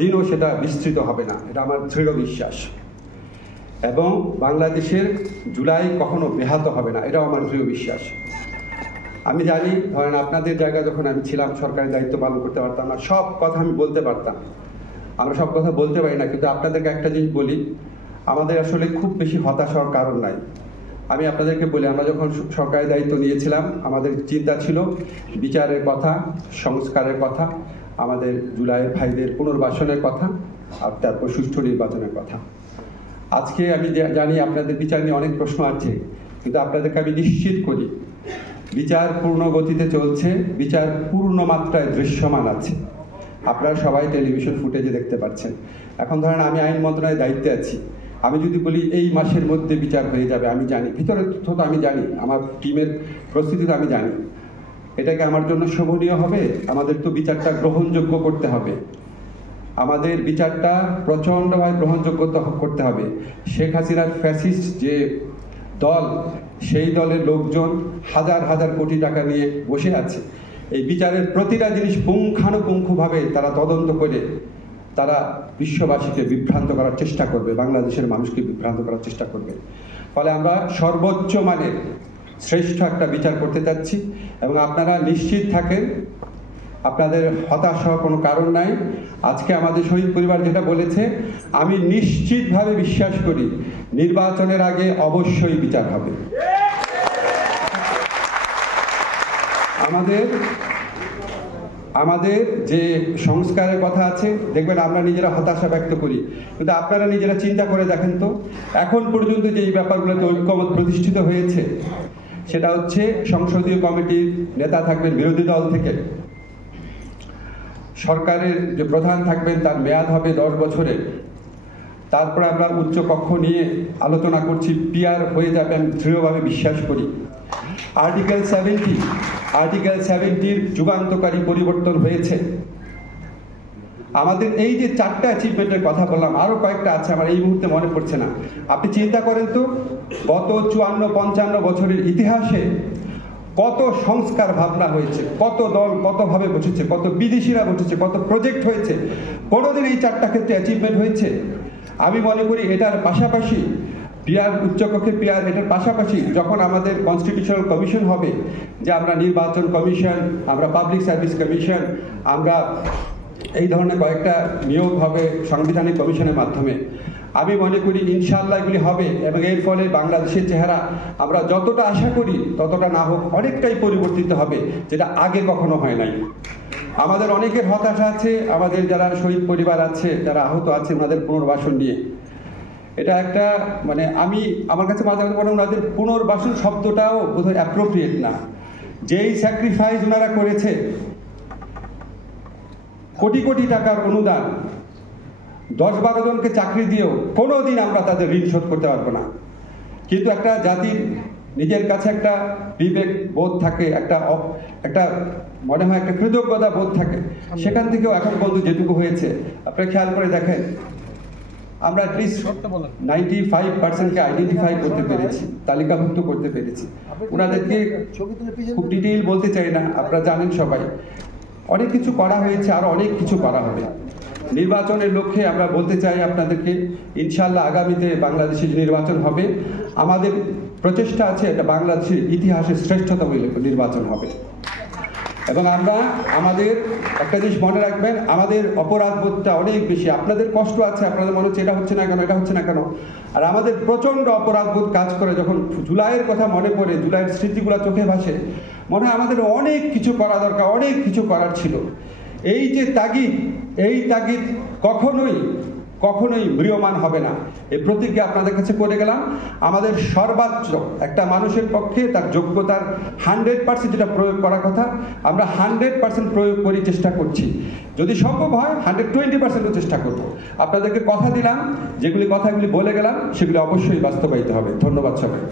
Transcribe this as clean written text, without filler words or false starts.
দিনও সেটা বিস্তৃত হবে না, এটা আমার দৃঢ় বিশ্বাস। এবং বাংলাদেশের জুলাই কখনো ব্যাহত হবে না, এটাও আমার দৃঢ় বিশ্বাস। আমি জানি, ধরেন আপনাদের জায়গায় যখন আমি ছিলাম, সরকারি দায়িত্ব পালন করতে পারতাম না, সব কথা আমি বলতে পারতাম। আমরা সব কথা বলতে পারি না, কিন্তু আপনাদেরকে একটা জিনিস বলি, আমাদের আসলে খুব বেশি হতাশ হওয়ার কারণ নাই। আমি আপনাদেরকে বলি, আমরা যখন সরকারি দায়িত্ব নিয়েছিলাম, আমাদের চিন্তা ছিল বিচারের কথা, সংস্কারের কথা, আমাদের জুলাইয়ের ভাইদের পুনর্বাসনের কথা, আর তারপর সুষ্ঠু নির্বাচনের কথা। আজকে আমি জানি আপনাদের বিচার নিয়ে অনেক প্রশ্ন আছে, কিন্তু আপনাদেরকে আমি নিশ্চিত করি বিচার পূর্ণ গতিতে চলছে, বিচার পূর্ণ মাত্রায় দৃশ্যমান আছে। আপনারা সবাই টেলিভিশন ফুটেজে দেখতে পাচ্ছেন। এখন ধরেন আমি আইন মন্ত্রণালয়ের দায়িত্বে আছি, আমি যদি বলি এই মাসের মধ্যে বিচার হয়ে যাবে, আমি জানি, ভিতরের তথ্য তো আমি জানি, আমার টিমের প্রস্তুতি তো আমি জানি, এটাকে আমার জন্য শোভনীয় হবে? আমাদের তো বিচারটা গ্রহণযোগ্য করতে হবে, আমাদের বিচারটা প্রচণ্ডভাবে গ্রহণযোগ্য করতে হবে। শেখ হাসিনার ফ্যাসিস্ট যে দল, সেই দলের লোকজন হাজার হাজার কোটি টাকা নিয়ে বসে আছে। এই বিচারের প্রতিটা জিনিস পুঙ্খানুপুঙ্খভাবে তারা তদন্ত করে তারা বিশ্ববাসীকে বিভ্রান্ত করার চেষ্টা করবে, বাংলাদেশের মানুষকে বিভ্রান্ত করার চেষ্টা করবে। ফলে আমরা সর্বোচ্চ মানের শ্রেষ্ঠ একটা বিচার করতে চাচ্ছি, এবং আপনারা নিশ্চিত থাকেন, আপনাদের হতাশ হওয়ার কোনো কারণ নাই। আজকে আমাদের শহীদ পরিবার যেটা বলেছে, আমি নিশ্চিতভাবে বিশ্বাস করি নির্বাচনের আগে অবশ্যই বিচার হবে। আমাদের যে সংস্কারের কথা আছে, দেখবেন আমরা নিজেরা হতাশা ব্যক্ত করি, কিন্তু আপনারা নিজেরা চিন্তা করে দেখেন তো, এখন পর্যন্ত যে এই ব্যাপারগুলোতে ঐক্যমত প্রতিষ্ঠিত হয়েছে, সেটা হচ্ছে সংসদীয় কমিটির নেতা থাকবেন বিরোধী দল থেকে, সরকারের যে প্রধান থাকবেন তার মেয়াদ হবে 10 বছরের, তারপরে আমরা উচ্চ কক্ষ নিয়ে আলোচনা করছি, পিআর হয়ে যাবে আমি দৃঢ়ভাবে বিশ্বাস করি। আর্টিকেল 70-র যুগান্তকারী পরিবর্তন হয়েছে। আমাদের এই যে 4টা অ্যাচিভমেন্টের কথা বললাম, আরো কয়েকটা আছে, আমার এই মুহূর্তে মনে পড়ছে না। আপনি চিন্তা করেন তো, গত 54-55 বছরের ইতিহাসে কত সংস্কার ভাবনা হয়েছে, কত দল কতভাবে বসেছে, কত বিদেশিরা বসেছে, কত প্রজেক্ট হয়েছে। কোনোদিন এই 4টা ক্ষেত্রে অ্যাচিভমেন্ট হয়েছে? আমি মনে করি এটার পাশাপাশি পিআর, উচ্চকক্ষে পিআর, এটার পাশাপাশি যখন আমাদের কনস্টিটিউশনাল কমিশন হবে, যে আমরা নির্বাচন কমিশন, আমরা পাবলিক সার্ভিস কমিশন, আমরা এই ধরনের কয়েকটা নিয়োগ হবে সাংবিধানিক কমিশনের মাধ্যমে, আমি মনে করি ইনশাআল্লাহ এগুলি হবে, এবং এর ফলে বাংলাদেশের চেহারা আমরা যতটা আশা করি ততটা না হোক অনেকটাই পরিবর্তিত হবে, যেটা আগে কখনো হয় নাই। আমাদের অনেকের হতাশা আছে, আমাদের যারা শহীদ পরিবার আছে, যারা আহত আছে, ওনাদের পুনর্বাসন নিয়ে। এটা একটা মানে আমার কাছে মাঝে মাঝে মনে হয় ওনাদের পুনর্বাসন শব্দটাও বোধহয় অ্যাপ্রোপ্রিয়েট না। যেই স্যাক্রিফাইস ওনারা করেছে, কোটি কোটি টাকার অনুদান, 10-12 জনকে চাকরি দিয়েও কোনোদিন আমরা তাদের ঋণ শোধ করতে পারবো না। কিন্তু একটা জাতির নিজের কাছে একটা বিবেক বোধ থাকে, একটা মনে হয় একটা কৃতজ্ঞতা বোধ থাকে, সেখান থেকেও এখন পর্যন্ত যেটুকু হয়েছে আপনারা খেয়াল করে দেখেন, আমরা অ্যাটলিস্ট 95%কে আইডেন্টিফাই করতে পেরেছি, তালিকাভুক্ত করতে পেরেছি। ওনাদেরকে খুব ডিটেইল বলতে চাই না, আপনারা জানেন সবাই। অনেক কিছু করা হয়েছে, আরো অনেক কিছু করা হবে। নির্বাচনের লক্ষ্যে আমরা বলতে চাই আপনাদেরকে, ইনশাআল্লাহ আগামীতে বাংলাদেশে নির্বাচন হবে, আমাদের প্রচেষ্টা আছে এটা বাংলাদেশের ইতিহাসের শ্রেষ্ঠতম নির্বাচন হবে। এবং আমরা আমাদের একটা জিনিস মনে রাখবেন, আমাদের অপরাধ বোধটা অনেক বেশি। আপনাদের কষ্ট আছে, আপনাদের মনে হচ্ছে এটা হচ্ছে না কেন, এটা হচ্ছে না কেন, আর আমাদের প্রচন্ড অপরাধ বোধ কাজ করে। যখন জুলাইয়ের কথা মনে পড়ে, জুলাইয়ের স্মৃতিগুলো চোখে ভাসে, মনে হয় আমাদের অনেক কিছু করা দরকার, অনেক কিছু করার ছিল। এই যে তাগিদ, এই তাগিদ কখনোই ম্রিয়মান হবে না, এই প্রতিজ্ঞা আপনাদের কাছে করে গেলাম। আমাদের সর্বোচ্চ একটা মানুষের পক্ষে তার যোগ্যতার 100% যেটা প্রয়োগ করার কথা, আমরা 100% প্রয়োগ করি, চেষ্টা করছি। যদি সম্ভব হয় 120%ও চেষ্টা করব। আপনাদেরকে কথা দিলাম, যেগুলি কথাগুলি বলে গেলাম সেগুলি অবশ্যই বাস্তবায়িত হবে। ধন্যবাদ সবাই।